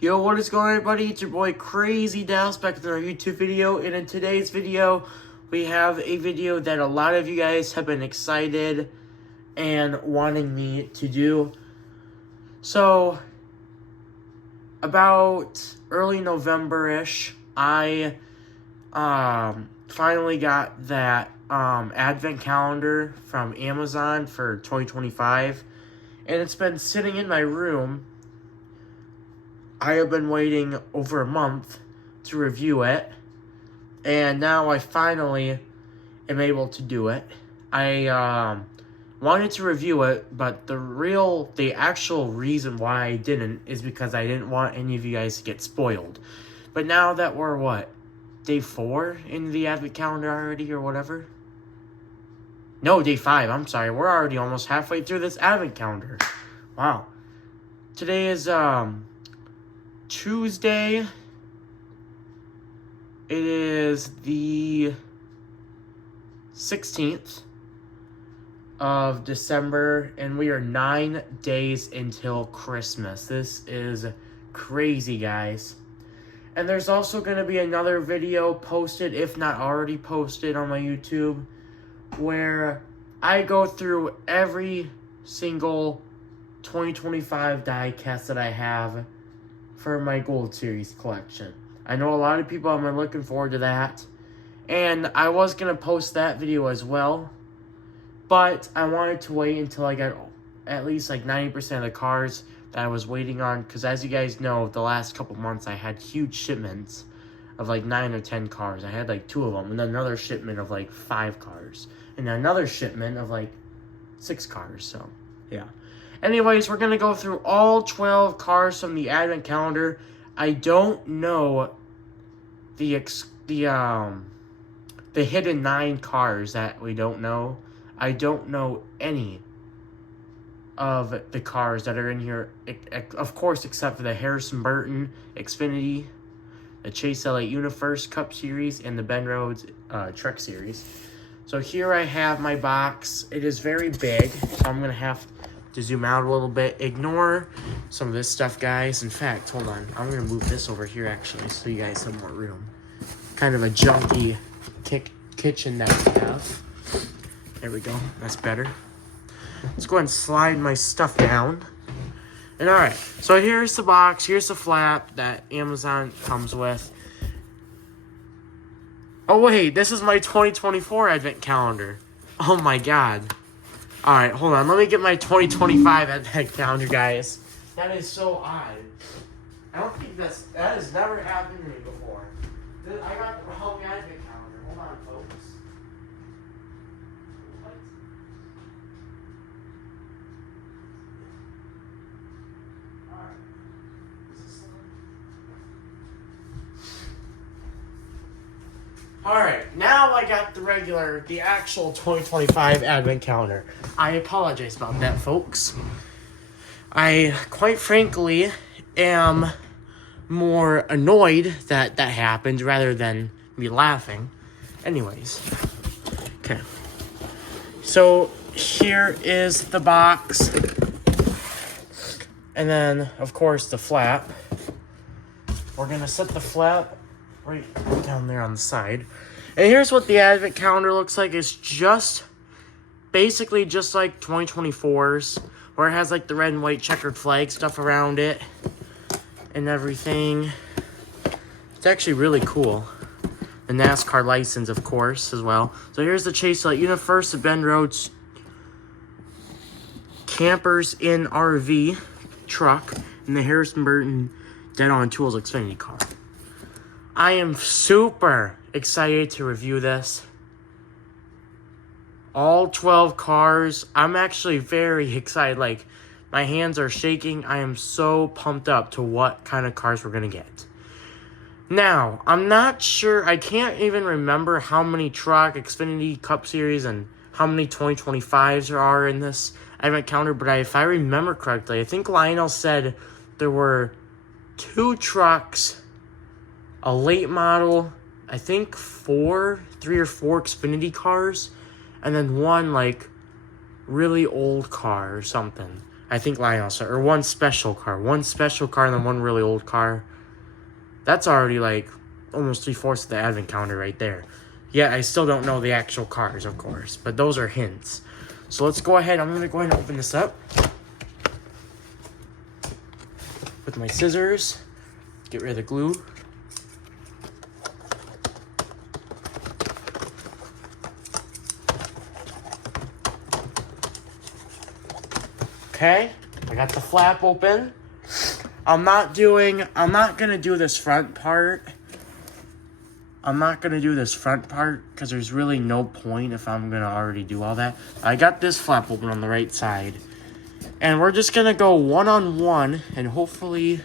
Yo, what is going on, everybody? It's your boy Crazy Dallas back with our YouTube video, and in today's video, we have a video that a lot of you guys have been excited and wanting me to do. So, about early November-ish, I finally got that advent calendar from Amazon for 2025, and it's been sitting in my room. I have been waiting over a month to review it, and now I finally am able to do it. I wanted to review it, but the actual reason why I didn't is because I didn't want any of you guys to get spoiled. But now that we're, day 4 in the advent calendar already, or whatever? No, day 5, I'm sorry. We're already almost halfway through this advent calendar. Wow. Today is, Tuesday. It is the 16th of December, and we are 9 days until Christmas. This is crazy, guys. And there's also going to be another video posted, if not already posted, on my YouTube, where I go through every single 2025 die cast that I have for my Gold Series collection. I know a lot of people have been looking forward to that, and I was going to post that video as well, but I wanted to wait until I got at least 90% of the cars that I was waiting on, because as you guys know, the last couple months I had huge shipments of 9 or 10 cars. I had 2 of them, and then another shipment of 5 cars, and another shipment of 6 cars, so yeah. Anyways, we're going to go through all 12 cars from the advent calendar. I don't know the hidden 9 cars that we don't know. I don't know any of the cars that are in here, of course, except for the Harrison Burton Xfinity, the Chase Elliott Universe Cup Series, and the Ben Rhodes Truck Series. So here I have my box. It is very big, so I'm going to have to zoom out a little bit. Ignore some of this stuff, guys. In fact, hold on. I'm going to move this over here, actually, so you guys have more room. Kind of a junky kitchen that we have. There we go. That's better. Let's go ahead and slide my stuff down. And alright, so here's the box. Here's the flap that Amazon comes with. Oh, wait. This is my 2024 advent calendar. Oh, my God. Alright, hold on. Let me get my 2025 advent calendar, guys. That is so odd. I don't think that has never happened to me before. I got the wrong advent calendar. Hold on, folks. What? Alright. Alright, now I got the actual 2025 advent calendar. I apologize about that, folks. I, quite frankly, am more annoyed that that happened rather than me laughing. Anyways. Okay. So, here is the box. And then, of course, the flap. We're going to set the flap right down there on the side. And here's what the advent calendar looks like. It's basically just like 2024's, where it has the red and white checkered flag stuff around it and everything. It's actually really cool. The NASCAR license, of course, as well. So here's the Chase Elliott Universe, the Ben Rhodes Campers in RV truck, and the Harrison Burton Dead on Tools Xfinity car. I am super excited to review this. All 12 cars. I'm actually very excited. My hands are shaking. I am so pumped up to what kind of cars we're going to get. Now, I'm not sure. I can't even remember how many truck, Xfinity, Cup Series, and how many 2025s there are in this advent calendar. But if I remember correctly, I think Lionel said there were 2 trucks, a late model, I think 3 or 4 Xfinity cars, and then 1 really old car or something. I think Lionel said, or one special car. One special car and then one really old car. That's already like almost 3/4 of the advent calendar right there. Yeah, I still don't know the actual cars, of course, but those are hints. So let's go ahead. I'm going to go ahead and open this up with my scissors. Get rid of the glue. Okay, I got the flap open. I'm not gonna do this front part. Because there's really no point if I'm gonna already do all that. I got this flap open on the right side. And we're just gonna go one-on-one and hopefully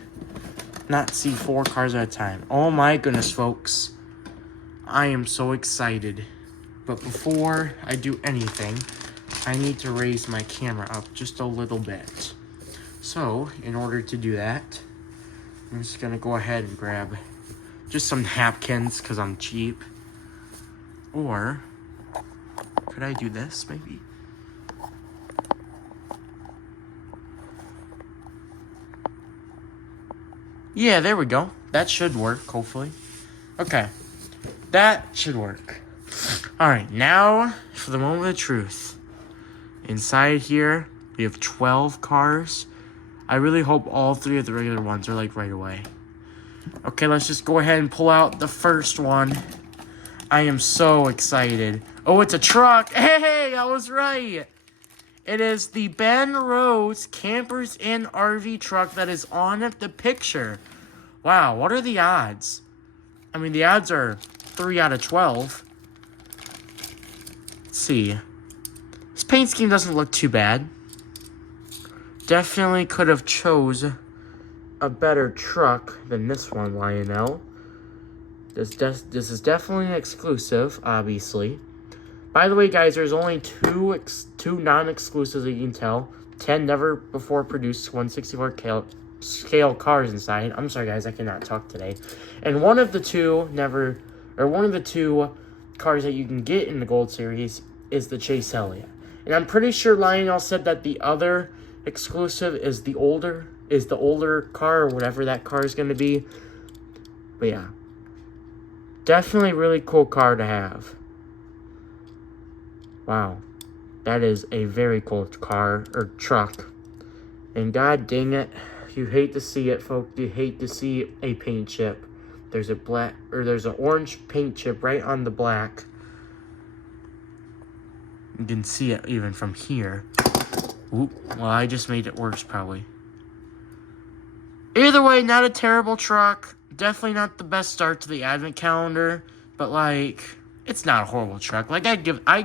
not see 4 cars at a time. Oh my goodness, folks. I am so excited. But before I do anything, I need to raise my camera up just a little bit. So, in order to do that, I'm just gonna go ahead and grab just some napkins because I'm cheap. Or, could I do this maybe? Yeah, there we go. That should work, hopefully. Okay, that should work. Alright, now for the moment of truth. Inside here, we have 12 cars. I really hope all 3 of the regular ones are like right away. Okay, let's just go ahead and pull out the first one. I am so excited. Oh, it's a truck. Hey, I was right. It is the Ben Rose Campers Inn RV truck that is on the picture. Wow, what are the odds? I mean, the odds are 3 out of 12. Let's see. This paint scheme doesn't look too bad. Definitely could have chose a better truck than this one, Lionel. This is definitely an exclusive, obviously. By the way, guys, there's only two non-exclusives that you can tell. 10 never before produced 1/64 scale cars inside. I'm sorry, guys, I cannot talk today. And one of the two cars that you can get in the Gold Series is the Chase Elliott. And I'm pretty sure Lionel said that the other exclusive is the older car or whatever that car is going to be. But yeah, definitely really cool car to have. Wow, that is a very cool car or truck. And god dang it, you hate to see it, folks. You hate to see a paint chip. There's an orange paint chip right on the black. You can see it even from here. Oop, well, I just made it worse, probably. Either way, not a terrible truck. Definitely not the best start to the advent calendar. But, like, it's not a horrible truck. Like, I'd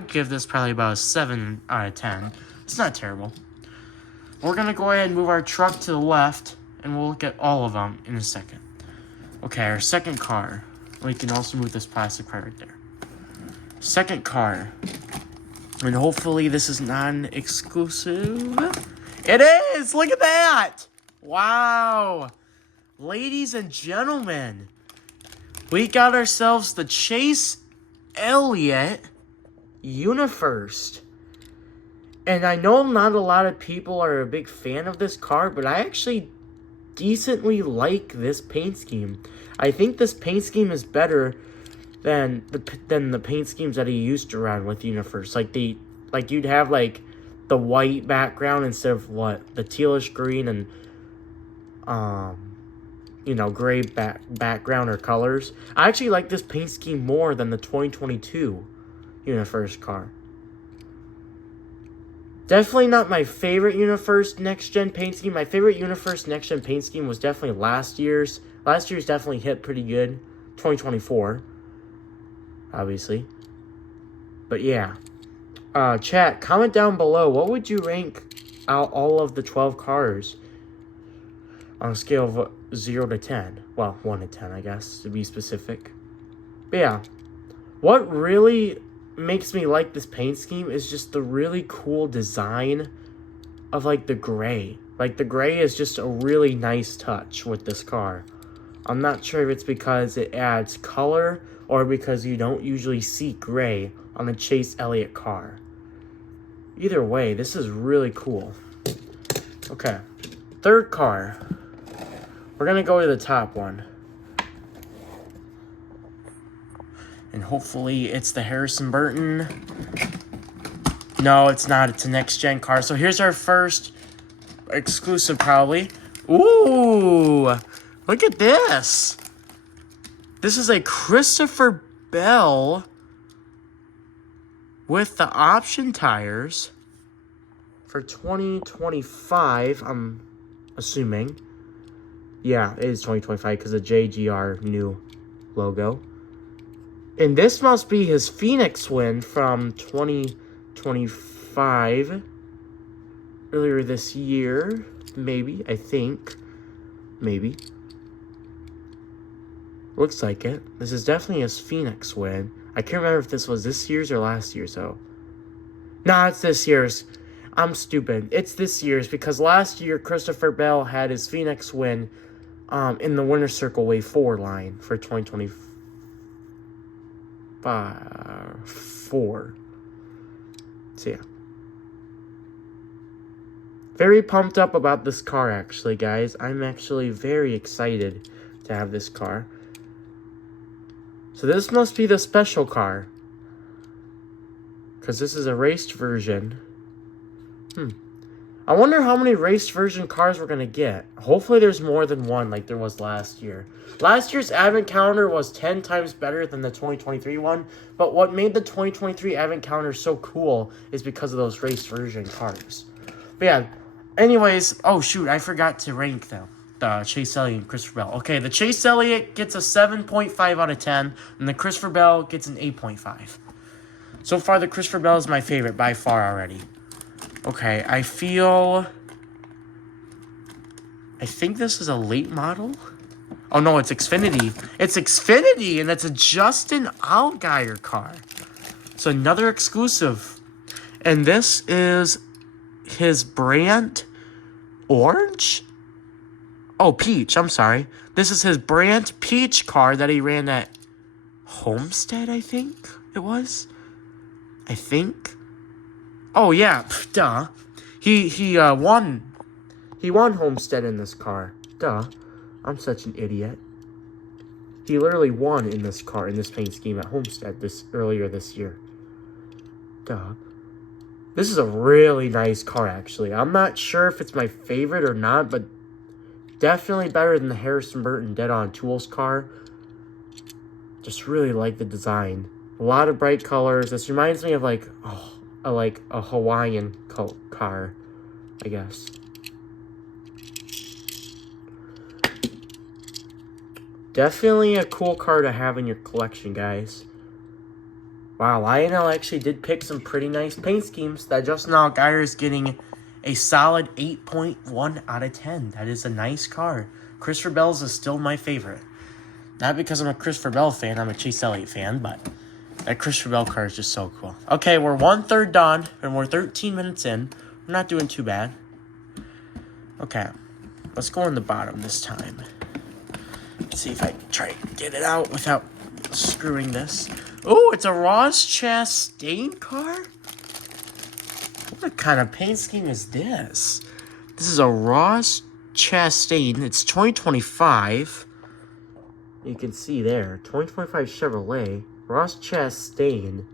give this probably about a 7 out of 10. It's not terrible. We're going to go ahead and move our truck to the left. And we'll look at all of them in a second. Okay, our second car. We can also move this plastic part right there. Second car. And hopefully this is non-exclusive. It is! Look at that! Wow! Ladies and gentlemen, we got ourselves the Chase Elliott UniFirst. And I know not a lot of people are a big fan of this car, but I actually decently like this paint scheme. I think this paint scheme is better than the paint schemes that he used to run with UniFirst. Like you'd have like the white background instead of the tealish green and gray background or colors. I actually like this paint scheme more than the 2022 UniFirst car. Definitely not my favorite UniFirst Next Gen paint scheme. My favorite UniFirst Next Gen paint scheme was definitely last year's. Last year's definitely hit pretty good. 2024. Obviously. But yeah. Chat, comment down below. What would you rank out all of the 12 cars on a scale of 0 to 10? Well, 1 to 10, I guess, to be specific. But yeah. What really makes me like this paint scheme is just the really cool design of, like, the gray. Like, the gray is just a really nice touch with this car. I'm not sure if it's because it adds color or because you don't usually see gray on a Chase Elliott car. Either way, this is really cool. Okay. Third car. We're going to go to the top one. And hopefully it's the Harrison Burton. No, it's not. It's a next-gen car. So here's our first exclusive, probably. Ooh! Look at this. This is a Christopher Bell with the option tires for 2025, I'm assuming. Yeah, it is 2025 because of JGR new logo. And this must be his Phoenix win from 2025. Earlier this year. Maybe, I think. Maybe. Looks like it. This is definitely his Phoenix win. I can't remember if this was this year's or last year's, though. Nah, it's this year's. I'm stupid. It's this year's because last year Christopher Bell had his Phoenix win in the Winner's Circle Wave 4 line for 2024. So, yeah. Very pumped up about this car, actually, guys. I'm actually very excited to have this car. So this must be the special car. Because this is a raced version. I wonder how many raced version cars we're going to get. Hopefully there's more than one like there was last year. Last year's advent calendar was 10 times better than the 2023 one. But what made the 2023 advent calendar so cool is because of those raced version cars. But yeah, anyways, oh shoot, I forgot to rank them. The Chase Elliott and Christopher Bell. Okay, the Chase Elliott gets a 7.5 out of 10, and the Christopher Bell gets an 8.5. So far, the Christopher Bell is my favorite by far already. Okay, I think this is a late model. Oh no, it's Xfinity. It's Xfinity, and that's a Justin Allgaier car. It's another exclusive. And this is his Brandt Orange? Oh, Peach, I'm sorry. This is his Brandt Peach car that he ran at Homestead, I think it was. I think. Oh, yeah, duh. He won Homestead in this car. Duh. I'm such an idiot. He literally won in this car, in this paint scheme at Homestead earlier this year. Duh. This is a really nice car, actually. I'm not sure if it's my favorite or not, but definitely better than the Harrison Burton Dead On Tools car. Just really like the design. A lot of bright colors. This reminds me of like a Hawaiian car, I guess. Definitely a cool car to have in your collection, guys. Wow, Lionel actually did pick some pretty nice paint schemes. That Justin Allgaier is getting a solid 8.1 out of 10. That is a nice car. Christopher Bell's is still my favorite. Not because I'm a Christopher Bell fan, I'm a Chase Elliott fan, but that Christopher Bell car is just so cool. Okay, we're 1/3 done, and we're 13 minutes in. We're not doing too bad. Okay, let's go on the bottom this time. Let's see if I can try to get it out without screwing this. Oh, it's a Ross Chastain car? What kind of paint scheme is this? This is a Ross Chastain. It's 2025. You can see there. 2025 Chevrolet. Ross Chastain.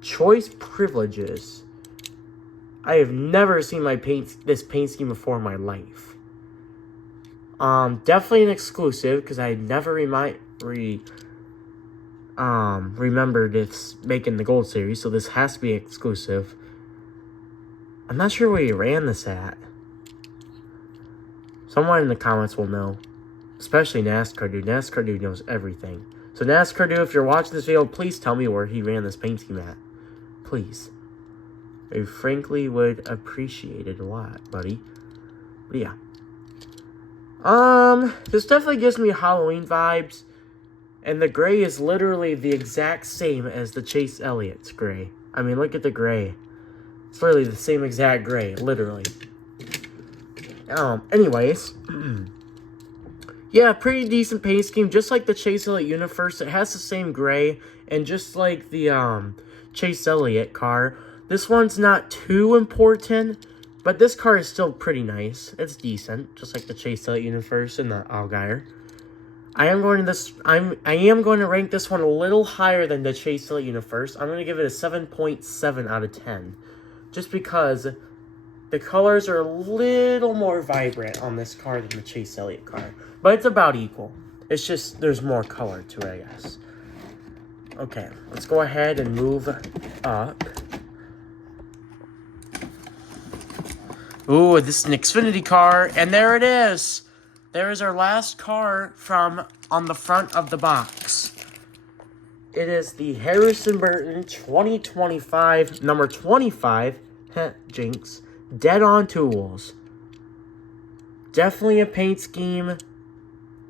Choice privileges. I have never seen this paint scheme before in my life. Definitely an exclusive because I never remembered it's making the Gold Series, so this has to be exclusive. I'm not sure where he ran this at. Someone in the comments will know. Especially NASCAR dude. NASCAR dude knows everything. So NASCAR dude, if you're watching this video, please tell me where he ran this paint scheme at. Please. I frankly would appreciate it a lot, buddy. But yeah. This definitely gives me Halloween vibes. And the gray is literally the exact same as the Chase Elliott's gray. I mean, look at the gray. It's literally the same exact gray, literally. Anyways. Yeah, pretty decent paint scheme. Just like the Chase Elliott Universe, it has the same gray. And just like the Chase Elliott car, this one's not too important. But this car is still pretty nice. It's decent, just like the Chase Elliott Universe and the Allgaier. I am going to rank this one a little higher than the Chase Elliott Universe. I'm going to give it a 7.7 out of 10. Just because the colors are a little more vibrant on this car than the Chase Elliott car. But it's about equal. It's just there's more color to it, I guess. Okay, let's go ahead and move up. Ooh, this is an Xfinity car, and there it is. There is our last car from on the front of the box. It is the Harrison Burton 2025, number 25, jinx, Dead on Tools. Definitely a paint scheme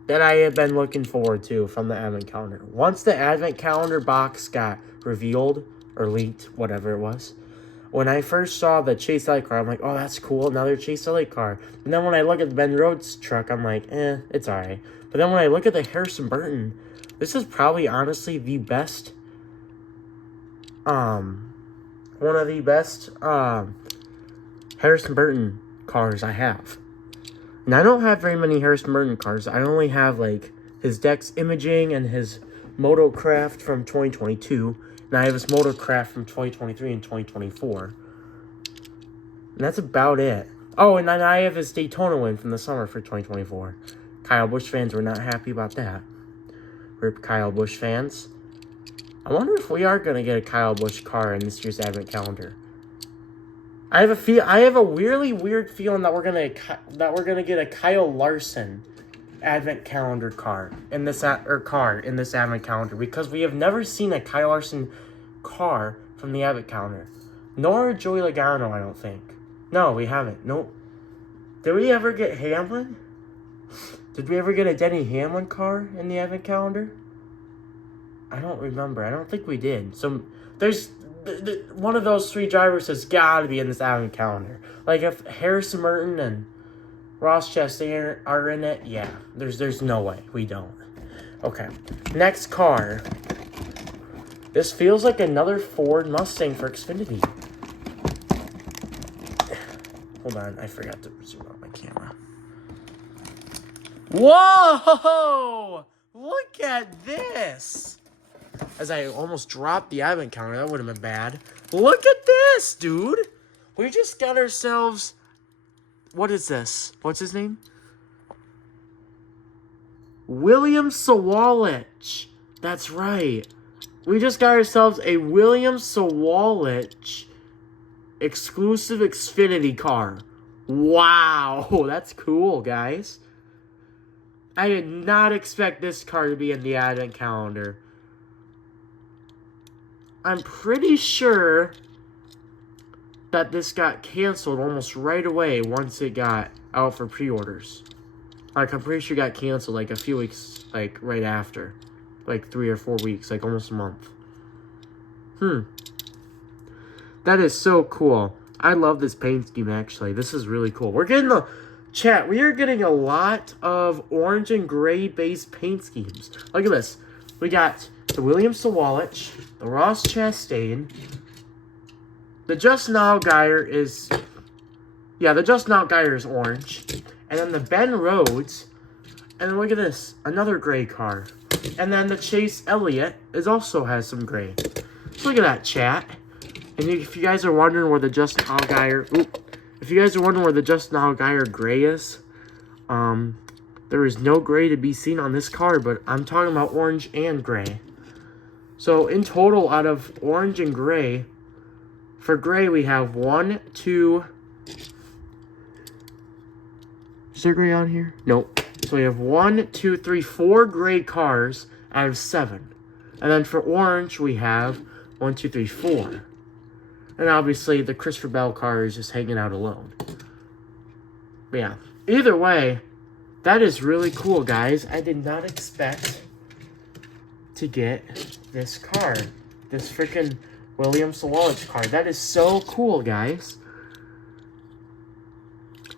that I have been looking forward to from the Advent Calendar. Once the Advent Calendar box got revealed, or leaked, whatever it was, when I first saw the Chase Elliott car, I'm like, oh, that's cool, another Chase Elliott car. And then when I look at the Ben Rhodes truck, I'm like, it's alright. But then when I look at the Harrison Burton, this is probably, honestly, the best, one of the best, Harrison Burton cars I have. And I don't have very many Harrison Burton cars. I only have, like, his Dex Imaging and his Motocraft from 2022. And I have his Motocraft from 2023 and 2024. And that's about it. Oh, and then I have his Daytona win from the summer for 2024. Kyle Busch fans were not happy about that. Rip Kyle Busch fans. I wonder if we are going to get a Kyle Busch car in this year's Advent Calendar. I have a really weird feeling that we're gonna get a Kyle Larson Advent Calendar car in this Advent Calendar, because we have never seen a Kyle Larson car from the Advent Calendar, nor Joey Logano. I don't think. No, we haven't. Nope. Did we ever get Hamlin? Did we ever get a Denny Hamlin car in the Advent Calendar? I don't remember. I don't think we did. So there's one of those three drivers has got to be in this Advent Calendar. Like if Harrison Burton and Ross Chastain are in it, yeah. There's no way. We don't. Okay. Next car. This feels like another Ford Mustang for Xfinity. Hold on. I forgot to zoom out my camera. Whoa! Look at this! As I almost dropped the Advent Calendar. That would have been bad. Look at this, dude! We just got ourselves... What is this? What's his name? William Sawalich. That's right. We just got ourselves a William Sawalich exclusive Xfinity car. Wow, that's cool, guys. I did not expect this car to be in the Advent Calendar. I'm pretty sure that this got canceled almost right away once it got out for pre-orders. Like, I'm pretty sure it got canceled like a few weeks, like, right after. Like 3 or 4 weeks, like almost a month. That is so cool. I love this paint scheme, actually. This is really cool. We're getting we are getting a lot of orange and gray based paint schemes. Look at this. We got the William Sawalich, the Ross Chastain, the Justin Allgaier is... Yeah, the Justin Allgaier is orange. And then the Ben Rhodes. And then look at this. Another gray car. And then the Chase Elliott also has some gray. So look at that, chat. And if you guys are wondering where the Justin Allgaier... If you guys are wondering where the Justin Allgaier gray is, there is no gray to be seen on this car, but I'm talking about orange and gray. So in total, out of orange and gray, for gray we have 1, 2... Is there gray on here? Nope. So we have 1, 2, 3, 4 gray cars out of 7. And then for orange, we have 1, 2, 3, 4. And obviously, the Christopher Bell car is just hanging out alone. But yeah. Either way, that is really cool, guys. I did not expect to get this car. This freaking William Sawalich car. That is so cool, guys.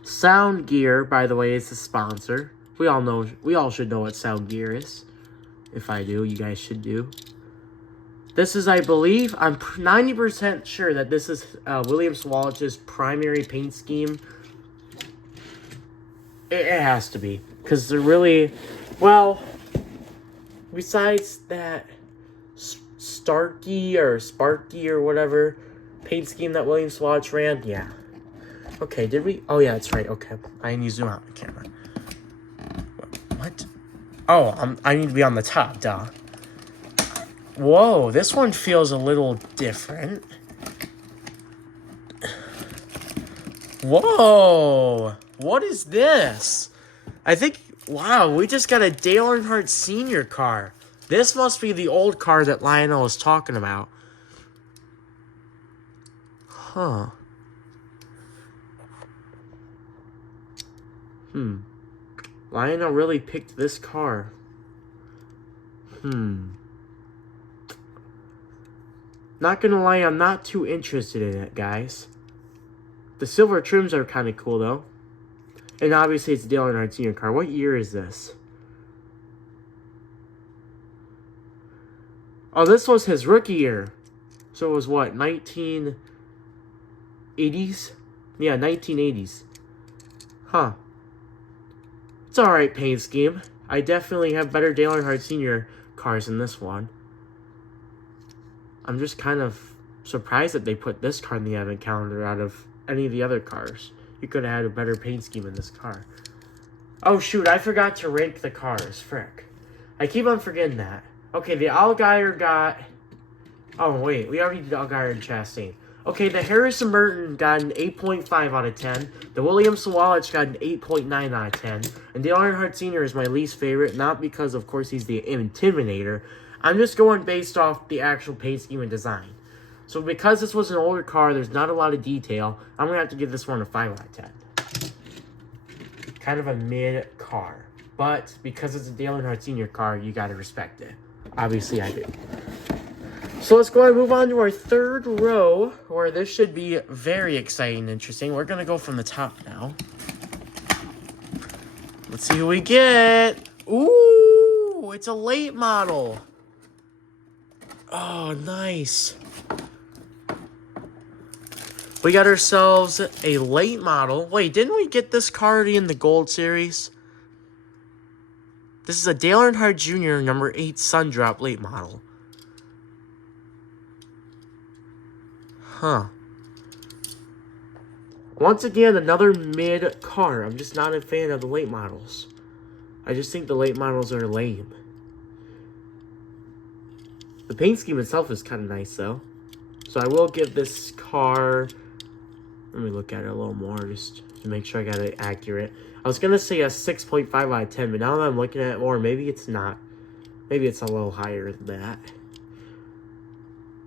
Sound Gear, by the way, is the sponsor. We all should know what Sound Gear is. If I do, you guys should do. This is, I believe, I'm 90% sure that this is William Swalloch's primary paint scheme. It has to be. Because they're really, well, besides that Sparky or whatever paint scheme that William Swalloch ran, yeah. Okay, did we? Oh, yeah, that's right. Okay. I need to zoom out the camera. What? Oh, I need to be on the top, duh. Whoa, this one feels a little different. Whoa, what is this? I think, wow, we just got a Dale Earnhardt Sr. car. This must be the old car that Lionel was talking about. Huh. Lionel really picked this car. Not gonna lie, I'm not too interested in it, guys. The silver trims are kind of cool, though. And obviously, it's Dale Earnhardt Sr. car. What year is this? Oh, this was his rookie year. So it was what, 1980s? Yeah, 1980s. Huh. It's alright paint scheme. I definitely have better Dale Earnhardt Sr. cars than this one. I'm just kind of surprised that they put this car in the advent calendar out of any of the other cars. You could have had a better paint scheme in this car. Oh shoot, I forgot to rank the cars. Frick. I keep on forgetting that. Okay, the Allgaier got... Oh wait, we already did Allgaier and Chastain. Okay, the Harrison Burton got an 8.5 out of 10. The William Swalloch got an 8.9 out of 10. And Dale Earnhardt Sr. is my least favorite, not because, of course, he's the Intimidator. I'm just going based off the actual paint scheme and design. So because this was an older car, there's not a lot of detail, I'm going to have to give this one a 5 out of 10. Kind of a mid car. But because it's a Dale Earnhardt Sr. car, you got to respect it. Obviously, I do. So let's go ahead and move on to our third row, where this should be very exciting and interesting. We're going to go from the top now. Let's see who we get. Ooh, it's a late model. Oh, nice. We got ourselves a late model. Wait, didn't we get this car already in the Gold Series? This is a Dale Earnhardt Jr. number 8 Sundrop late model. Huh. Once again, another mid car. I'm just not a fan of the late models. I just think the late models are lame. The paint scheme itself is kind of nice, though. So I will give this car... Let me look at it a little more just to make sure I got it accurate. I was going to say a 6.5 out of 10, but now that I'm looking at it more, maybe it's not. Maybe it's a little higher than that.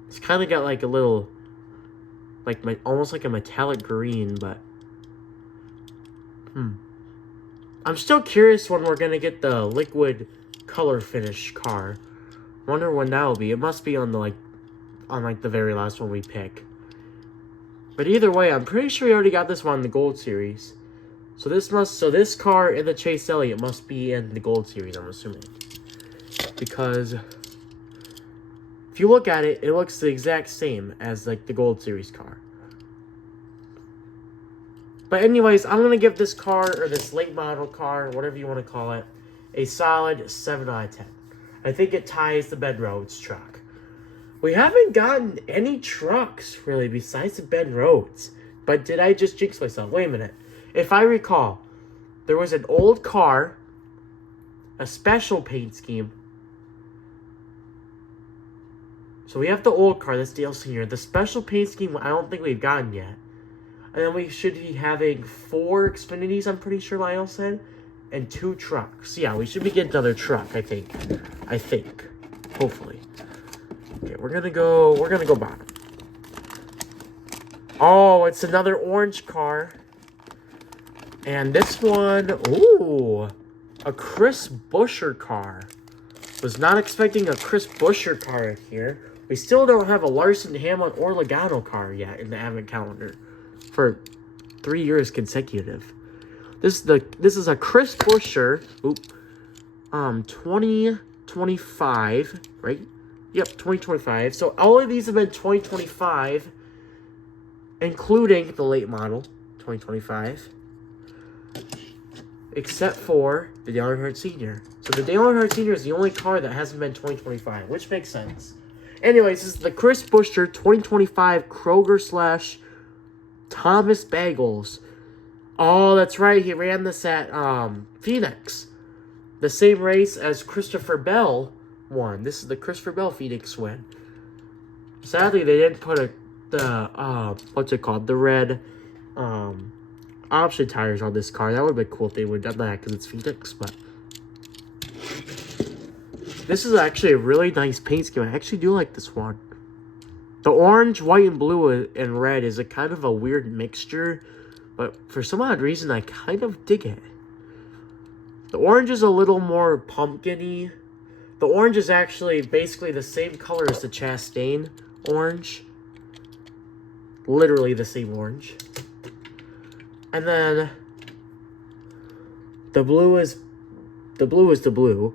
It's kind of got like a little... almost like a metallic green, but... I'm still curious when we're going to get the liquid color finish car. Wonder when that will be. It must be on the, the very last one we pick. But either way, I'm pretty sure we already got this one in the Gold Series. So this car in the Chase Elliott must be in the Gold Series, I'm assuming. Because... if you look at it, it looks the exact same as, the Gold Series car. But anyways, I'm going to give this car, or this late model car, whatever you want to call it, a solid 7 out of 10. I think it ties the Ben Rhodes truck. We haven't gotten any trucks, really, besides the Ben Rhodes. But did I just jinx myself? Wait a minute. If I recall, there was an old car, a special paint scheme. So we have the old car, that's Dale Sr. The special paint scheme, I don't think we've gotten yet. And then we should be having 4 Xfinities, I'm pretty sure Lyle said. And 2 trucks. Yeah, we should be getting another truck, I think. Hopefully. Okay, we're gonna go bottom. Oh, it's another orange car. And this one, ooh, a Chris Buescher car. Was not expecting a Chris Buescher car here. We still don't have a Larson, Hamlin, or Logano car yet in the advent calendar for 3 years consecutive. This is a Chris Buescher, 2025, right? Yep, 2025. So all of these have been 2025, including the late model, 2025. Except for the Dale Earnhardt Sr. So the Dale Earnhardt Sr. is the only car that hasn't been 2025, which makes sense. Anyways, this is the Chris Buescher 2025 Kroger / Thomas Bagels. Oh, that's right. He ran this at Phoenix. The same race as Christopher Bell won. This is the Christopher Bell Phoenix win. Sadly, they didn't put what's it called? The red option tires on this car. That would have been cool if they would have done that because it's Phoenix, but this is actually a really nice paint scheme. I actually do like this one. The orange, white, and blue and red is a kind of a weird mixture, but for some odd reason, I kind of dig it. The orange is a little more pumpkin-y. The orange is actually basically the same color as the Chastain orange. Literally the same orange. And then the blue is the blue.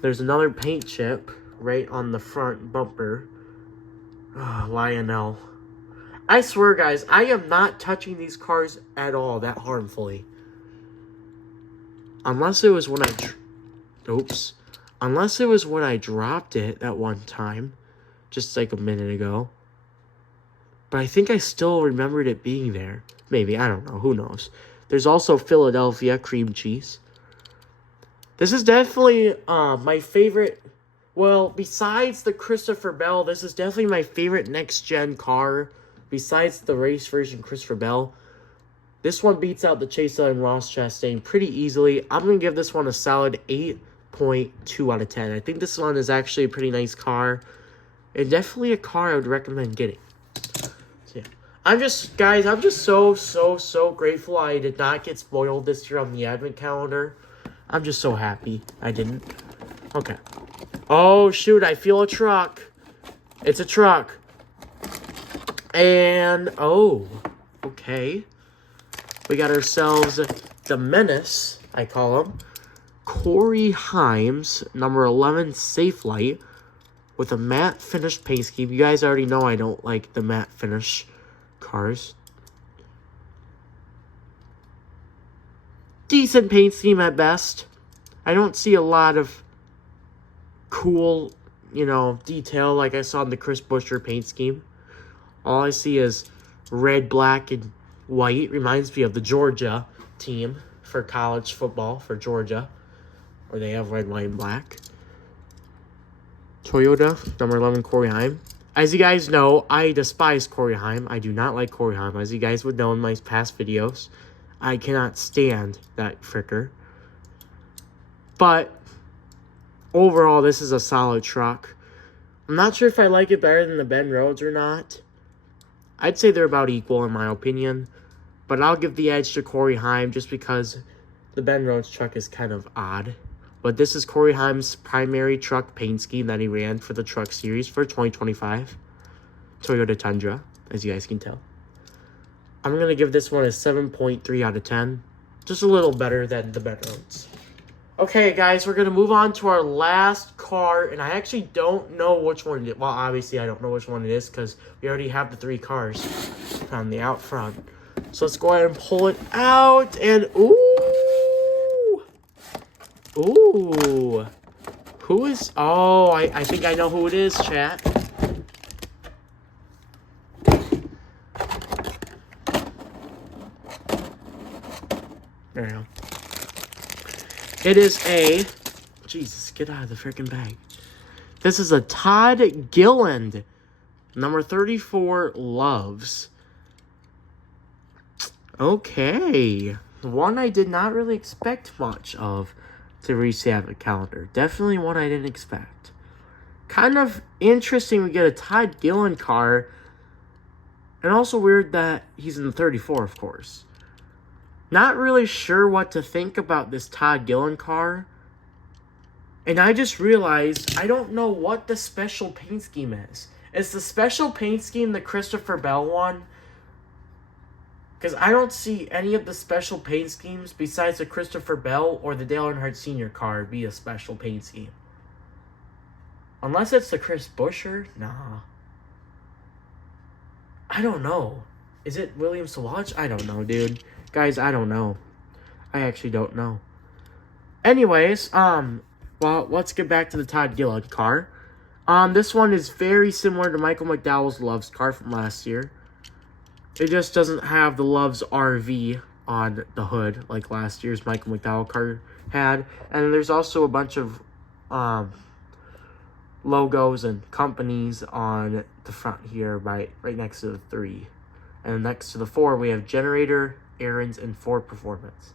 There's another paint chip right on the front bumper. Oh, Lionel. I swear, guys, I am not touching these cars at all that harmfully. Unless it was when Unless it was when I dropped it that one time. Just like a minute ago. But I think I still remembered it being there. Maybe, I don't know. Who knows? There's also Philadelphia cream cheese. This is definitely my favorite. Well, besides the Christopher Bell, this is definitely my favorite next-gen car. Besides the race version Christopher Bell. This one beats out the Chase Elliott and Ross Chastain pretty easily. I'm going to give this one a solid 8.2 out of 10. I think this one is actually a pretty nice car. And definitely a car I would recommend getting. So, yeah. I'm just so grateful I did not get spoiled this year on the advent calendar. I'm just so happy I didn't. Okay. Oh, shoot, I feel a truck. It's a truck. And, oh, okay. We got ourselves the Menace, I call him. Corey Himes, number 11 Safe Light, with a matte finish paint scheme. You guys already know I don't like the matte finish cars. Decent paint scheme at best. I don't see a lot of cool, detail like I saw in the Chris Buescher paint scheme. All I see is red, black, and white. Reminds me of the Georgia team for college football for Georgia, where they have red, white, and black. Toyota, number 11, Corey Heim. As you guys know, I despise Corey Heim. I do not like Corey Heim. As you guys would know in my past videos, I cannot stand that fricker. But overall, this is a solid truck. I'm not sure if I like it better than the Ben Rhodes or not. I'd say they're about equal in my opinion. But I'll give the edge to Corey Heim just because the Ben Rhodes truck is kind of odd. But this is Corey Heim's primary truck paint scheme that he ran for the truck series for 2025. Toyota Tundra, as you guys can tell. I'm going to give this one a 7.3 out of 10. Just a little better than the Ben Rhodes. Okay, guys, we're going to move on to our last car. And I actually don't know which one it is. Well, obviously, I don't know which one it is because we already have the 3 cars on the out front. So let's go ahead and pull it out. And, ooh. Ooh. Who is... Oh, I think I know who it is, chat. There we go. It is a... Jesus, get out of the freaking bag. This is a Todd Gilliland. Number 34, Loves. Okay. One I did not really expect much of to reach the advent calendar. Definitely one I didn't expect. Kind of interesting we get a Todd Gilliland car. And also weird that he's in the 34, of course. Not really sure what to think about this Todd Gilliland car. And I just realized I don't know what the special paint scheme is. Is the special paint scheme the Christopher Bell one? Because I don't see any of the special paint schemes besides the Christopher Bell or the Dale Earnhardt Sr. car be a special paint scheme. Unless it's the Chris Buescher? Nah. I don't know. Is it William Sawalich? I don't know, dude. Guys, I don't know. I actually don't know. Anyways, well, let's get back to the Todd Gilliland car. This one is very similar to Michael McDowell's Loves car from last year. It just doesn't have the Loves RV on the hood like last year's Michael McDowell car had. And there's also a bunch of logos and companies on the front here right next to the 3. And next to the 4, we have Generator, Aaron's, and Ford Performance.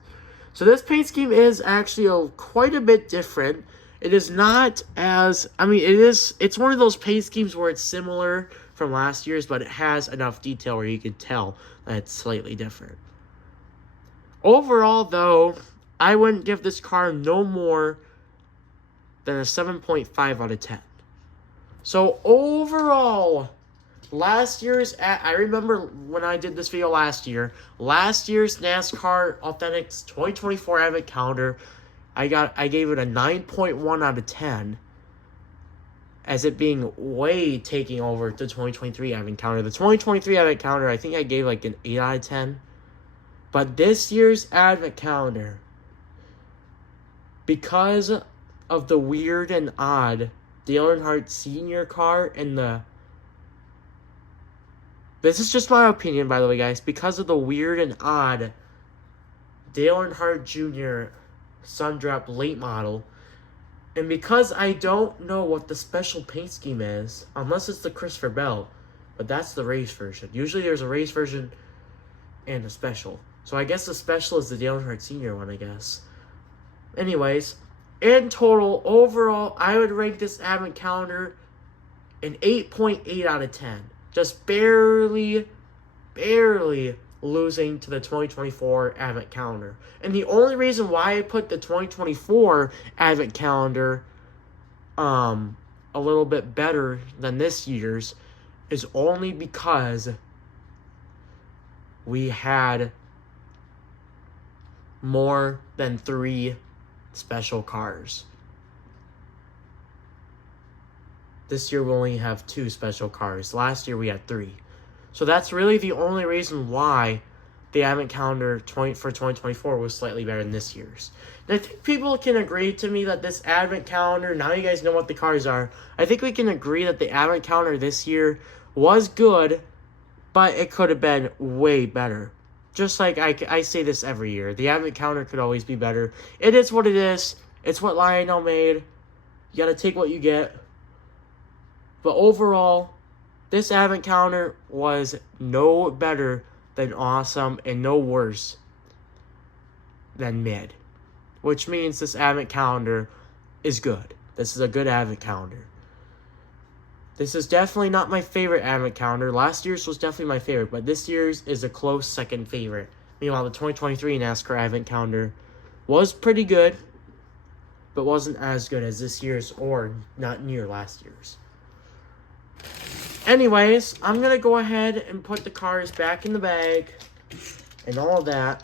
So this paint scheme is actually quite a bit different. It is not as, it's one of those paint schemes where it's similar from last year's, but it has enough detail where you can tell that it's slightly different. Overall, though, I wouldn't give this car no more than a 7.5 out of 10. So overall, last year's, I remember when I did this video last year's NASCAR Authentics 2024 Advent Calendar, I gave it a 9.1 out of 10, as it being way taking over the 2023 Advent Calendar. The 2023 Advent Calendar, I think I gave like an 8 out of 10. But this year's Advent Calendar, because of the weird and odd Dale Earnhardt Sr. car and this is just my opinion, by the way, guys. Because of the weird and odd Dale Earnhardt Jr. Sundrop late model, and because I don't know what the special paint scheme is, unless it's the Christopher Bell, but that's the race version. Usually there's a race version and a special. So I guess the special is the Dale Earnhardt Sr. one, I guess. Anyways, in total, overall, I would rank this Advent Calendar an 8.8 out of 10. Just barely losing to the 2024 Advent Calendar. And the only reason why I put the 2024 Advent Calendar a little bit better than this year's is only because we had more than 3 special cars. This year we only have 2 special cars. Last year we had 3. So that's really the only reason why the Advent Calendar for 2024 was slightly better than this year's. And I think people can agree to me that this Advent Calendar, now you guys know what the cars are, I think we can agree that the Advent Calendar this year was good, but it could have been way better. Just like I say this every year. The Advent Calendar could always be better. It is what it is. It's what Lionel made. You gotta take what you get. But overall, this Advent Calendar was no better than awesome and no worse than mid. Which means this Advent Calendar is good. This is a good Advent Calendar. This is definitely not my favorite Advent Calendar. Last year's was definitely my favorite, but this year's is a close second favorite. Meanwhile, the 2023 NASCAR Advent Calendar was pretty good, but wasn't as good as this year's or not near last year's. Anyways, I'm going to go ahead and put the cars back in the bag and all that.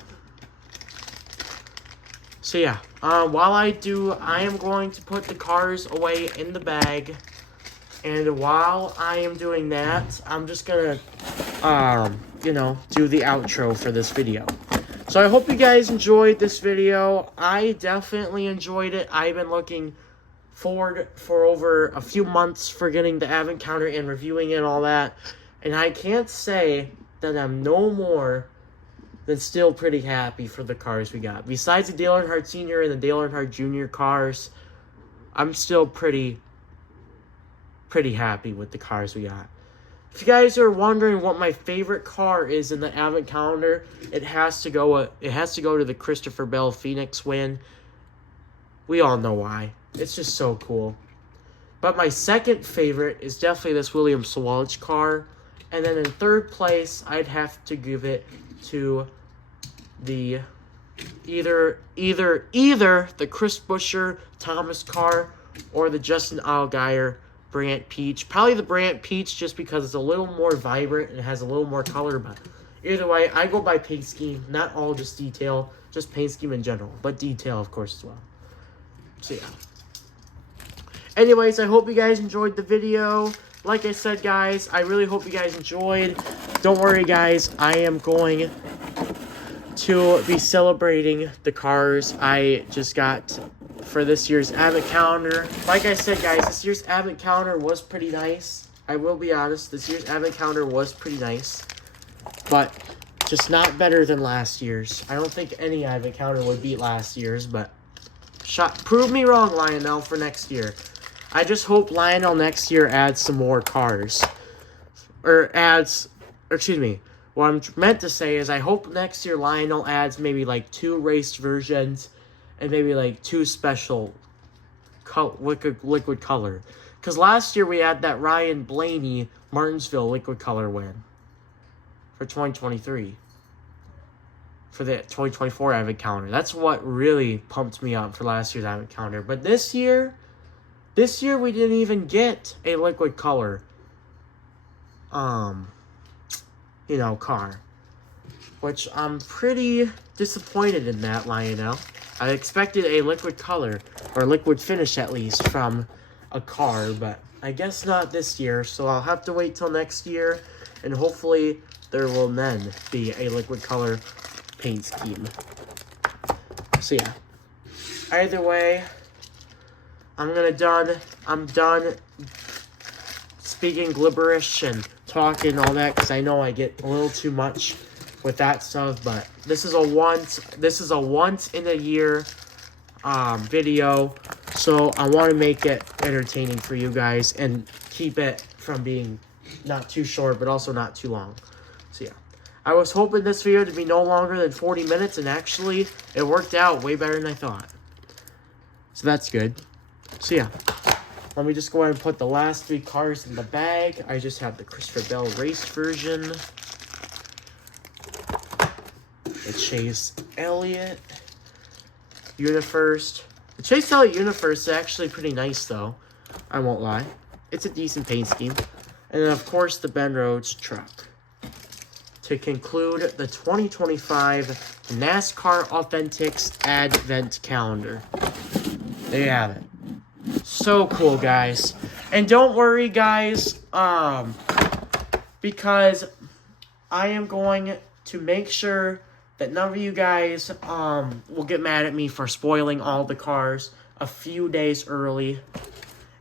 So yeah, while I do, I am going to put the cars away in the bag. And while I am doing that, I'm just going to, do the outro for this video. So I hope you guys enjoyed this video. I definitely enjoyed it. I've been looking forward for over a few months for getting the Advent Calendar and reviewing it and all that. And I can't say that I'm no more than still pretty happy for the cars we got. Besides the Dale Earnhardt Sr. and the Dale Earnhardt Jr. cars, I'm still pretty happy with the cars we got. If you guys are wondering what my favorite car is in the Advent Calendar, it has to go to the Christopher Bell Phoenix win. We all know why. It's just so cool. But my second favorite is definitely this William Sawalich car. And then in third place, I'd have to give it to the either the Chris Buescher Thomas car or the Justin Allgaier Brant Peach. Probably the Brant Peach just because it's a little more vibrant and it has a little more color. But either way, I go by paint scheme. Not all just detail. Just paint scheme in general. But detail, of course, as well. So yeah. Anyways, I hope you guys enjoyed the video. Like I said, guys, I really hope you guys enjoyed. Don't worry, guys. I am going to be celebrating the cars I just got for this year's advent calendar. Like I said, guys, this year's advent calendar was pretty nice. I will be honest, this year's advent calendar was pretty nice. But just not better than last year's. I don't think any advent calendar would beat last year's, but prove me wrong, Lionel, for next year. I just hope Lionel next year adds some more cars. Excuse me. What I'm meant to say is I hope next year Lionel adds maybe like 2 raced versions and maybe like 2 special liquid color. Because last year we had that Ryan Blaney Martinsville liquid color win for 2023. For the 2024 advent calendar. That's what really pumped me up for last year's advent calendar. But this year we didn't even get a liquid color car, which I'm pretty disappointed in that, Lionel. I expected a liquid color or liquid finish at least from a car, but I guess not this year, so I'll have to wait till next year, and hopefully there will then be a liquid color paint scheme. So yeah, either way, I'm done speaking gibberish and talking all that, because I know I get a little too much with that stuff, but this is a once in a year video, so I want to make it entertaining for you guys and keep it from being not too short but also not too long. So yeah, I was hoping this video to be no longer than 40 minutes, and actually it worked out way better than I thought, so that's good. So yeah, let me just go ahead and put the last 3 cars in the bag. I just have the Christopher Bell race version, the Chase Elliott Universe. The Chase Elliott Universe is actually pretty nice, though. I won't lie. It's a decent paint scheme. And then, of course, the Ben Rhodes truck. To conclude the 2025 NASCAR Authentics Advent Calendar. There you have it. So cool, guys. And don't worry, guys, because I am going to make sure that none of you guys will get mad at me for spoiling all the cars a few days early.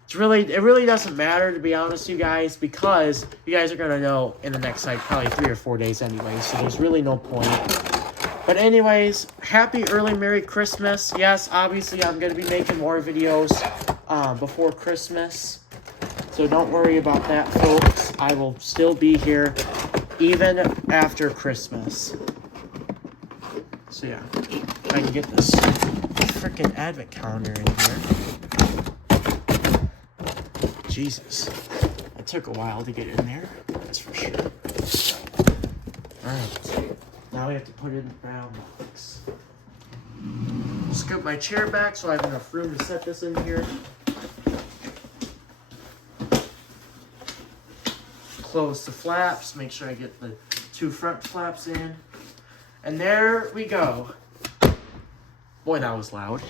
It really doesn't matter, to be honest with you guys, because you guys are going to know in the next, like, probably 3 or 4 days anyway, so there's really no point. But anyways, happy early Merry Christmas. Yes, obviously I'm going to be making more videos before Christmas, so don't worry about that, folks. I will still be here even after Christmas. So yeah, if I can get this freaking advent calendar in here. Jesus, it took a while to get in there, that's for sure. Alright, now we have to put it in the brown box. Scoop my chair back so I have enough room to set this in here. Close the flaps, make sure I get the 2 front flaps in. And there we go. Boy, that was loud.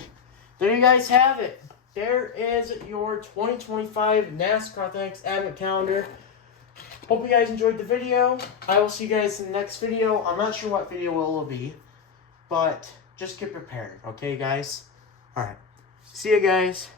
There you guys have it. There is your 2025 NASCAR Authentics Advent Calendar. Hope you guys enjoyed the video. I will see you guys in the next video. I'm not sure what video it will be, but just get prepared, okay, guys? Alright. See you guys.